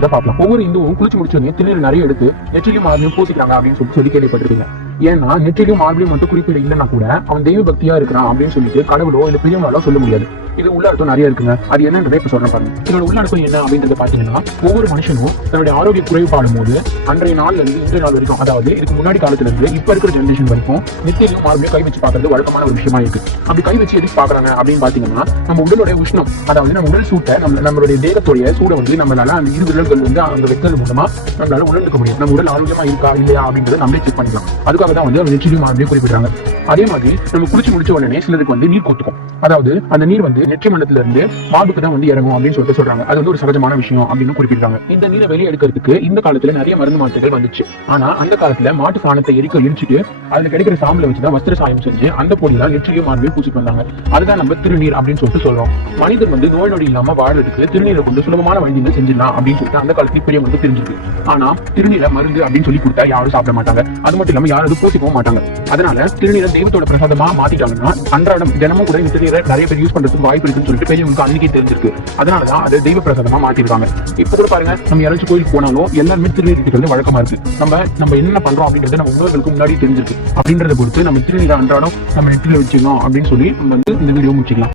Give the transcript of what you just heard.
அப்படின்றத பார்க்கலாம் ஒவ்வொரு இந்துவும் குளிச்சு முடிச்சோடனே திருநீர் நிறைய எடுத்து நெற்றிலும் மார்பிலும் பூசிக்கிறாங்க அப்படின்னு சொல்லி சொல்லி கேள்விப்பட்டிருக்கீங்க ஏன்னா நெற்றிலும் மார்பிலும் மட்டும் குறிப்பிட இல்லைன்னா கூட அவன் தெய்வ பக்தியா இருக்கிறான் அப்படின்னு சொல்லிட்டு கடவுளோ இல்ல பெரியவங்களாலோ சொல்ல முடியாது. இது உள்ள அர்த்தம் நிறைய இருக்குங்க. அது என்னன்றதை இப்ப சொல்றேன் பாருங்க. இதோட உள்ள அர்த்தம் என்ன அப்படின்றத பாத்தீங்கன்னா ஒவ்வொரு மனுஷனும் தன்னுடைய ஆரோக்கிய குறைபாடும் போது அன்றைய நாள்ல இருந்து இன்றைய நாள் வரைக்கும் அதாவது இதுக்கு முன்னாடி காலத்துல இருந்து இப்ப இருக்கிற ஜென்ரேஷன் வரைக்கும் நெத்தியிலும் மார்பிலும் கை வச்சு பார்க்கறது வழக்கமான ஒரு விஷயமா இருக்கு. அப்படி கை வச்சு எதுக்கு பாக்குறாங்க அப்படின்னு பாத்தீங்கன்னா நம்ம உடலுடைய உஷ்ணம் அதாவது நம்ம உடல் சூட்டை நம்ம நம்மளுடைய தேகத்துடைய சூட வந்து நம்மளால அந்த இரு விரல்கள் வந்து அந்த வைக்கிறது மூலமா நம்மளால உணர்ந்துக்க முடியும். நம்ம உடல் ஆரோக்கியமா இருக்கா இல்லையா அப்படின்றத நம்மளே செக் பண்ணிக்கலாம். அதுக்காக அதுக்காக தான் வந்து நெற்றிலும் மார்பிலும் குறிப்பிடுறாங்க அதே மாதிரி நம்ம குளிச்சு முடிச்ச உடனே சிலருக்கு வந்து நீர் கொத்துக்கும் அதாவது அந்த நீர் வந்து நெற்றி மண்டலத்துல இருந்து மார்புக்கு தான் வந்து இறங்கும் அப்படின்னு சொல்லிட்டு சொல்றாங்க. அது வந்து ஒரு சகஜமான விஷயம் அப்படின்னு குறிப்பிடுறாங்க. இந்த நீரை வெளியே எடுக்கிறதுக்கு இந்த காலத்துல நிறைய மருந்து மாற்றுகள் வந்துச்சு. ஆனா அந்த காலத்துல மாட்டு சாணத்தை எரிக்க எரிச்சிட்டு அதுல கிடைக்கிற சாம்பல வச்சுதான் வஸ்திர சாயம் செஞ்சு அந்த பொடியெல்லாம் நெற்றியும் மார்பையும் பூச்சிட்டு வந்தாங்க. அதுதான் நம்ம திருநீர் அப்படின்னு சொல்லிட்டு சொல்றோம். மனிதன் வந்து நோய் நொடி இல்லாம வாழறதுக்கு திருநீரை கொண்டு சுலபமான வைத்தியங்கள் செஞ்சிடலாம் அப்படின்னு சொல்லிட்டு அந்த காலத்துல பெரிய வந்து தெரிஞ்சிருக்கு. ஆனா திருநீரை மருந்து அப்படின்னு சொல்லி கொடுத்தா யாரும் சாப்பிட மாட்டாங்க. அது மட்டும் இல்லாம யாரும் பூசிக்கவும் மாட்டாங்க. அதனால திருநீரை தெய்வத்தோட பிரசாதமா மாத்திட்டாங்கன்னா அன்றாடம் தினமும் கூட திருநீரை நிறைய பேர் யூஸ் பண்றதுக்கு வாய்ப்பு இருக்குன்னு சொல்லிட்டு பெரியவங்களுக்கு அன்னைக்கு தெரிஞ்சிருக்கு. அதனாலதான் அதை தெய்வ பிரசாதமா மாத்திருக்காங்க. இப்ப கூட பாருங்க நம்ம யாராச்சும் கோயிலுக்கு போனாலும் எல்லாருமே திருநீர் வந்து வழக்கமா இருக்கு. நம்ம நம்ம என்ன பண்றோம் அப்படின்றது நம்ம முன்னோர்களுக்கு முன்னாடி தெரிஞ்சிருக்கு. அப்படின்றத பொறுத்து நம்ம திருநீரை அன்றாடம் நம்ம நெற்றில வச்சுக்கணும் அப்படின்னு சொல்லி நம்ம வந்து இந்த வீடியோ முடிச்சுக்கலாம்.